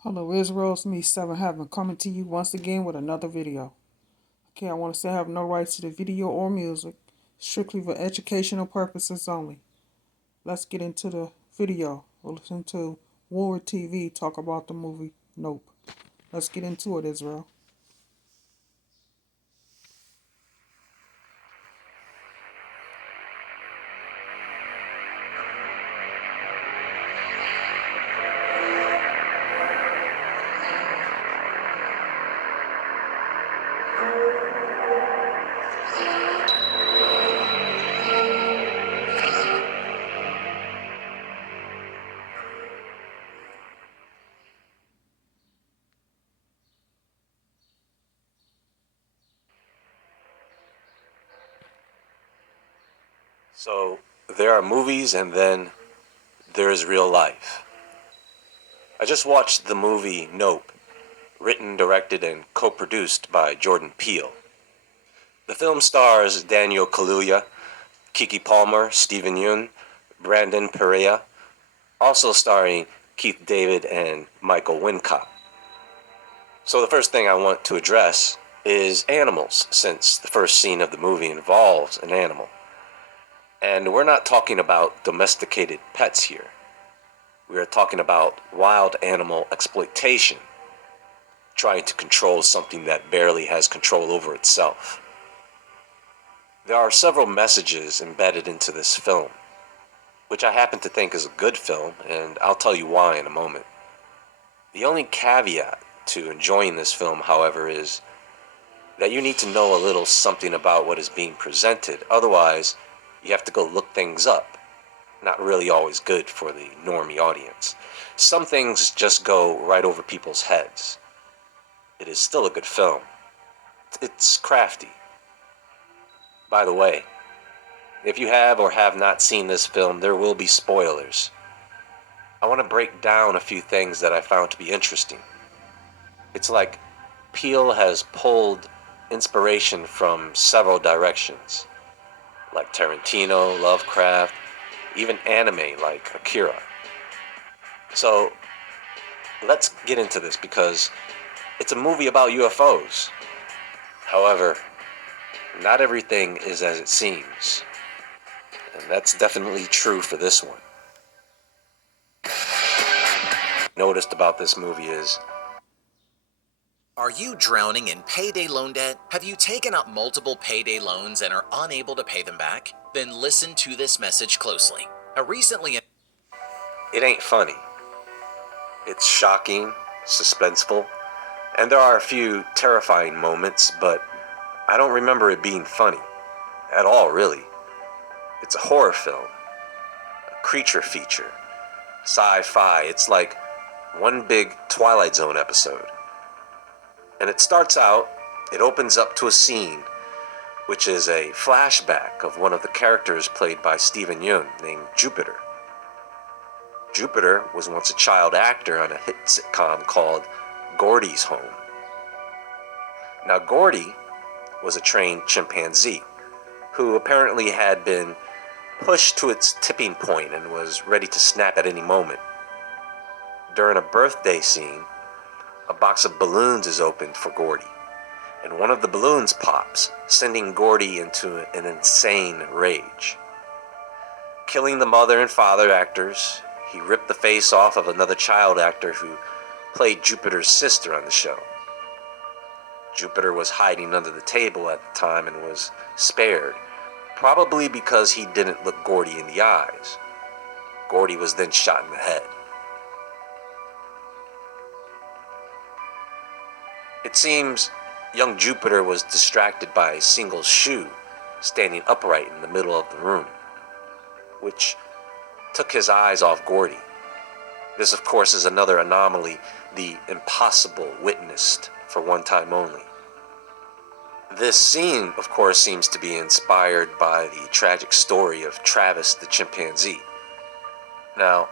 Hello Israel, it's me, Seven Heaven, coming to you once again with another video. Okay, I want to say I have no rights to the video or music, strictly for educational purposes only. Let's get into the video. We'll listen to War TV talk about the movie Nope. Let's get into it, Israel. So there are movies and then there's real life. I just watched the movie Nope, written, directed, and co-produced by Jordan Peele. The film stars Daniel Kaluuya, Kiki Palmer, Steven Yeun, Brandon Perea, also starring Keith David and Michael Wincott. So the first thing I want to address is animals, since the first scene of the movie involves an animal. And we're not talking about domesticated pets here. We are talking about wild animal exploitation, trying to control something that barely has control over itself. There are several messages embedded into this film, which I happen to think is a good film, and I'll tell you why in a moment. The only caveat to enjoying this film, however, is that you need to know a little something about what is being presented. Otherwise, you have to go look things up. Not really always good for the normie audience. Some things just go right over people's heads. It is still a good film. It's crafty. By the way, if you have or have not seen this film, there will be spoilers. I want to break down a few things that I found to be interesting. It's like Peele has pulled inspiration from several directions, like Tarantino, Lovecraft, even anime like Akira. So let's get into this because it's a movie about UFOs. However, not everything is as it seems. And that's definitely true for this one. Noticed about this movie is, are you drowning in payday loan debt? Have you taken out multiple payday loans and are unable to pay them back? Then listen to this message closely. it ain't funny. It's shocking, suspenseful, and there are a few terrifying moments, but I don't remember it being funny. At all, really. It's a horror film, a creature feature, sci-fi. It's like one big Twilight Zone episode. And it opens up to a scene which is a flashback of one of the characters played by Steven Yeun named Jupiter. Jupiter was once a child actor on a hit sitcom called Gordy's Home. Now, Gordy was a trained chimpanzee who apparently had been pushed to its tipping point and was ready to snap at any moment. During a birthday scene, a box of balloons is opened for Gordy, and one of the balloons pops, sending Gordy into an insane rage. Killing the mother and father actors, he ripped the face off of another child actor who played Jupiter's sister on the show. Jupiter was hiding under the table at the time and was spared, probably because he didn't look Gordy in the eyes. Gordy was then shot in the head. It seems young Jupiter was distracted by a single shoe standing upright in the middle of the room, which took his eyes off Gordy. This, of course, is another anomaly the impossible witnessed for one time only. This scene, of course, seems to be inspired by the tragic story of Travis the chimpanzee. Now,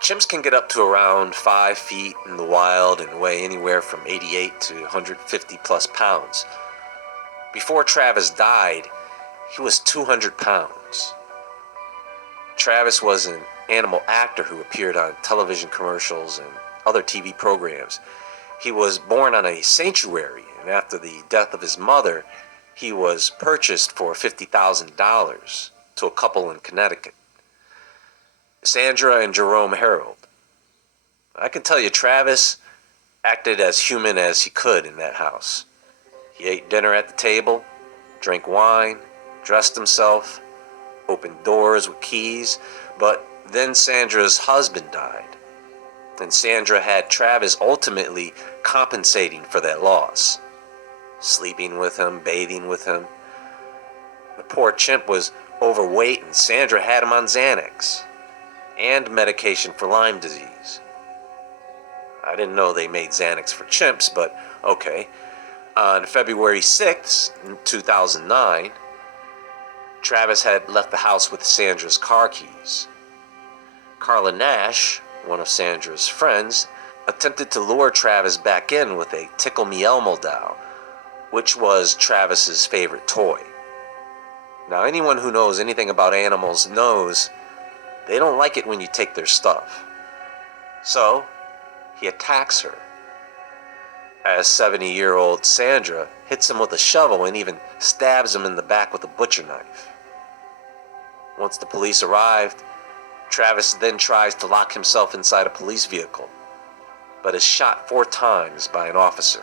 chimps can get up to around 5 feet in the wild and weigh anywhere from 88 to 150 plus pounds. Before Travis died, he was 200 pounds. Travis was an animal actor who appeared on television commercials and other TV programs. He was born on a sanctuary, and after the death of his mother, he was purchased for $50,000 to a couple in Connecticut, Sandra and Jerome Harold. I can tell you, Travis acted as human as he could in that house. He ate dinner at the table, drank wine, dressed himself, opened doors with keys, but then Sandra's husband died, and Sandra had Travis ultimately compensating for that loss, sleeping with him, bathing with him. The poor chimp was overweight, and Sandra had him on Xanax and medication for Lyme disease. I didn't know they made Xanax for chimps, but okay. On February 6th, 2009, Travis had left the house with Sandra's car keys. Carla Nash, one of Sandra's friends, attempted to lure Travis back in with a Tickle Me Elmo doll, which was Travis's favorite toy. Now, anyone who knows anything about animals knows they don't like it when you take their stuff. So, he attacks her, as 70-year-old Sandra hits him with a shovel and even stabs him in the back with a butcher knife. Once the police arrived, Travis then tries to lock himself inside a police vehicle, but is shot 4 times by an officer.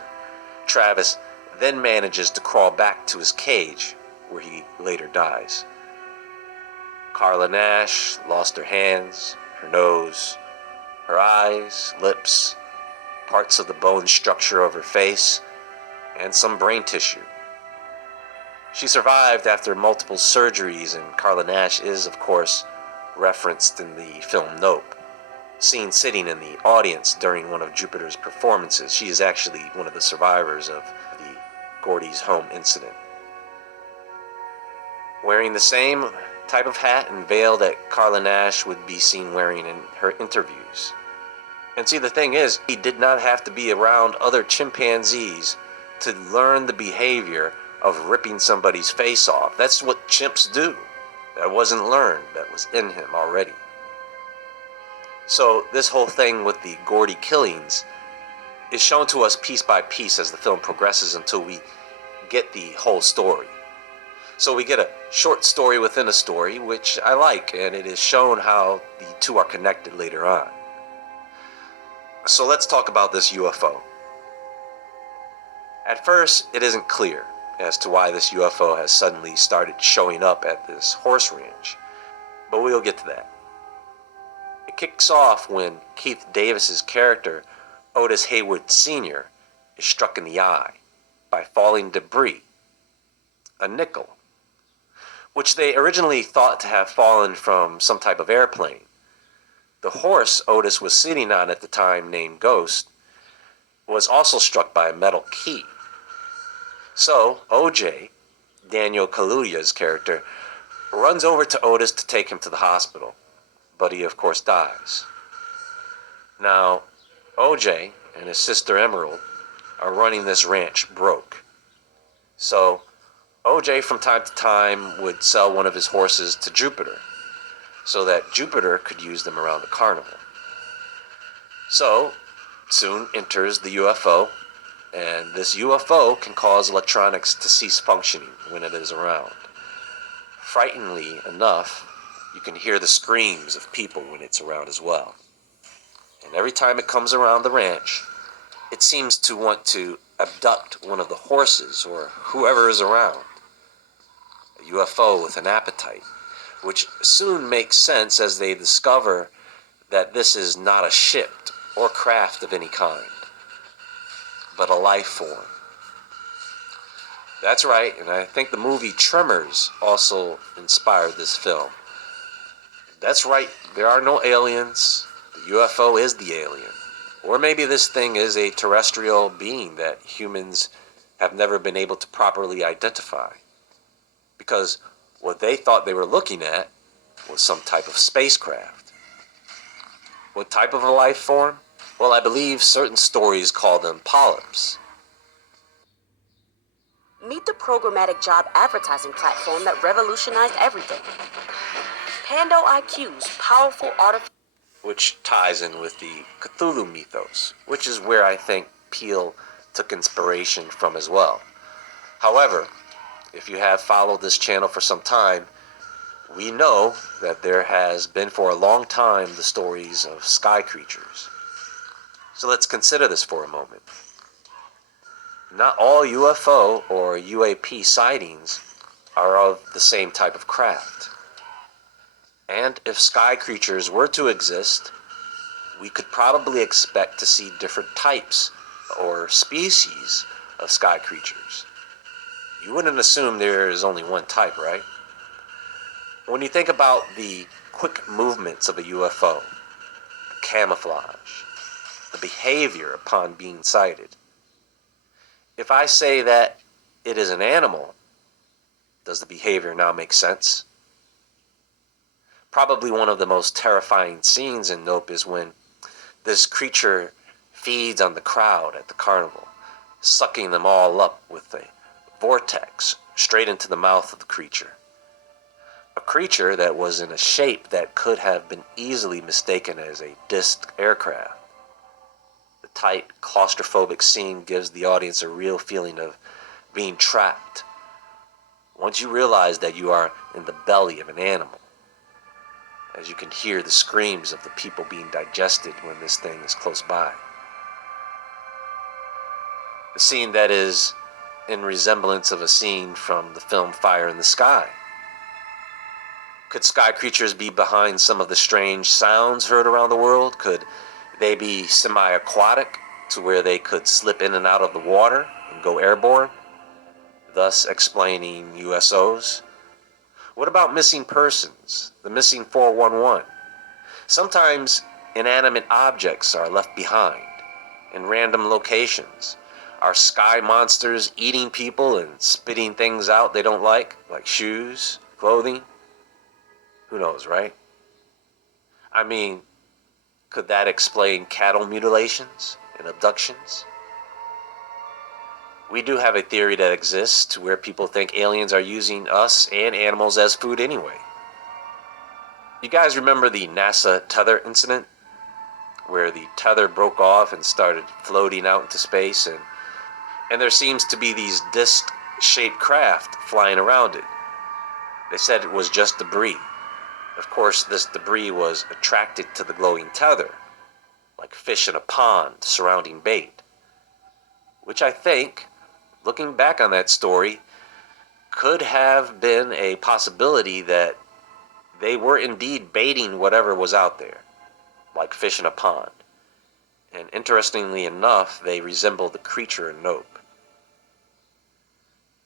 Travis then manages to crawl back to his cage, where he later dies. Carla Nash lost her hands, her nose, her eyes, lips, parts of the bone structure of her face, and some brain tissue. She survived after multiple surgeries, and Carla Nash is, of course, referenced in the film Nope, seen sitting in the audience during one of Jupiter's performances. She is actually one of the survivors of the Gordy's home incident. Wearing the same type of hat and veil that Carla Nash would be seen wearing in her interviews. And see, the thing is, he did not have to be around other chimpanzees to learn the behavior of ripping somebody's face off. That's what chimps do. That wasn't learned, that was in him already. So this whole thing with the Gordy killings is shown to us piece by piece as the film progresses until we get the whole story. So we get a short story within a story, which I like, and it is shown how the two are connected later on. So let's talk about this UFO. At first, it isn't clear as to why this UFO has suddenly started showing up at this horse ranch, but we'll get to that. It kicks off when Keith Davis's character, Otis Haywood Sr., is struck in the eye by falling debris, a nickel, which they originally thought to have fallen from some type of airplane. The horse Otis was sitting on at the time, named Ghost, was also struck by a metal key. So, OJ, Daniel Kaluuya's character, runs over to Otis to take him to the hospital, but he of course dies. Now, OJ and his sister Emerald are running this ranch broke. So, OJ from time to time would sell one of his horses to Jupiter, so that Jupiter could use them around the carnival. So, soon enters the UFO, and this UFO can cause electronics to cease functioning when it is around. Frighteningly enough, you can hear the screams of people when it's around as well. And every time it comes around the ranch, it seems to want to abduct one of the horses or whoever is around. A UFO with an appetite, which soon makes sense as they discover that this is not a ship or craft of any kind, but a life form. That's right, and I think the movie Tremors also inspired this film. That's right, there are no aliens. The UFO is the alien. Or maybe this thing is a terrestrial being that humans have never been able to properly identify. Because what they thought they were looking at was some type of spacecraft. What type of a life form? Well, I believe certain stories call them polyps. Meet the programmatic job advertising platform that revolutionized everything. Pando IQ's powerful artificial... which ties in with the Cthulhu mythos, which is where I think Peele took inspiration from as well. However, if you have followed this channel for some time, we know that there has been for a long time the stories of sky creatures. So let's consider this for a moment. Not all UFO or UAP sightings are of the same type of craft. And if sky creatures were to exist, we could probably expect to see different types or species of sky creatures. You wouldn't assume there is only one type, right? When you think about the quick movements of a UFO, the camouflage, the behavior upon being sighted, if I say that it is an animal, does the behavior now make sense? Probably one of the most terrifying scenes in Nope is when this creature feeds on the crowd at the carnival, sucking them all up with a vortex straight into the mouth of the creature. A creature that was in a shape that could have been easily mistaken as a disc aircraft. The tight, claustrophobic scene gives the audience a real feeling of being trapped. Once you realize that you are in the belly of an animal, as you can hear the screams of the people being digested when this thing is close by. The scene that is in resemblance of a scene from the film Fire in the Sky. Could sky creatures be behind some of the strange sounds heard around the world? Could they be semi-aquatic to where they could slip in and out of the water and go airborne, thus explaining USOs? What about missing persons, the missing 411? Sometimes inanimate objects are left behind in random locations. Are sky monsters eating people and spitting things out they don't like shoes, clothing? Who knows, right? I mean, could that explain cattle mutilations and abductions? We do have a theory that exists to where people think aliens are using us and animals as food anyway. You guys remember the NASA tether incident? Where the tether broke off and started floating out into space, and there seems to be these disc-shaped craft flying around it. They said it was just debris. Of course, this debris was attracted to the glowing tether, like fish in a pond surrounding bait. Which I think, looking back on that story, could have been a possibility that they were indeed baiting whatever was out there, like fish in a pond. And interestingly enough, they resemble the creature in Nope.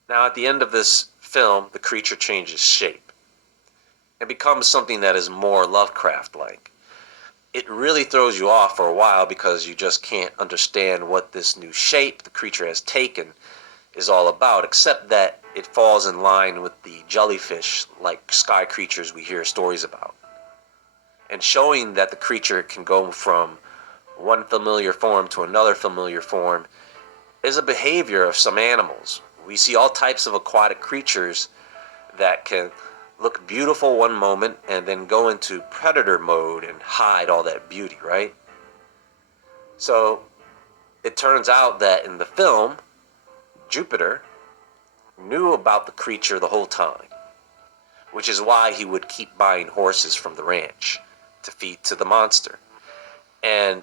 Now, at the end of this film, the creature changes shape and becomes something that is more Lovecraft-like. It really throws you off for a while because you just can't understand what this new shape the creature has taken is all about, except that it falls in line with the jellyfish-like sky creatures we hear stories about. And showing that the creature can go from one familiar form to another familiar form is a behavior of some animals. We see all types of aquatic creatures that can look beautiful one moment and then go into predator mode and hide all that beauty, right? So it turns out that in the film, Jupiter knew about the creature the whole time, which is why he would keep buying horses from the ranch to feed to the monster. And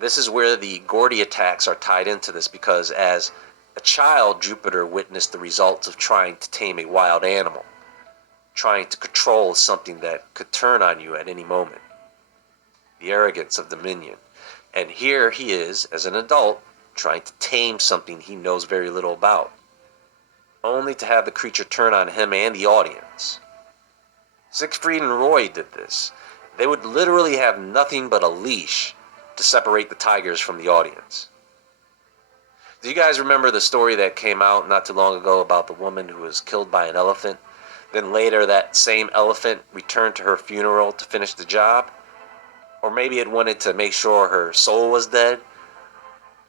this is where the Gordy attacks are tied into this, because as a child, Jupiter witnessed the results of trying to tame a wild animal, trying to control something that could turn on you at any moment. The arrogance of dominion. And here he is, as an adult, trying to tame something he knows very little about, only to have the creature turn on him and the audience. Siegfried and Roy did this. They would literally have nothing but a leash to separate the tigers from the audience. Do you guys remember the story that came out not too long ago about the woman who was killed by an elephant? Then later that same elephant returned to her funeral to finish the job? Or maybe it wanted to make sure her soul was dead?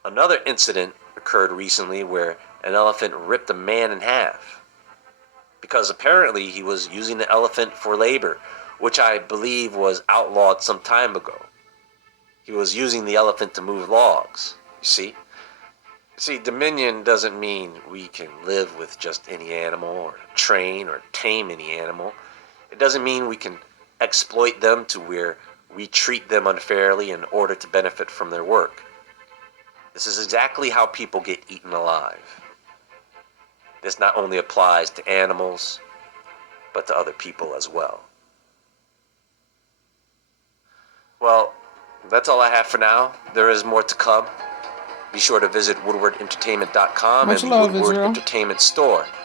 Another incident occurred recently where an elephant ripped a man in half, because apparently he was using the elephant for labor, which I believe was outlawed some time ago. He was using the elephant to move logs, you see? See, dominion doesn't mean we can live with just any animal or train or tame any animal. It doesn't mean we can exploit them to where we treat them unfairly in order to benefit from their work. This is exactly how people get eaten alive. This not only applies to animals, but to other people as well. Well, that's all I have for now. There is more to come. Be sure to visit woodwardentertainment.com Much and love, Woodward Israel. Entertainment Store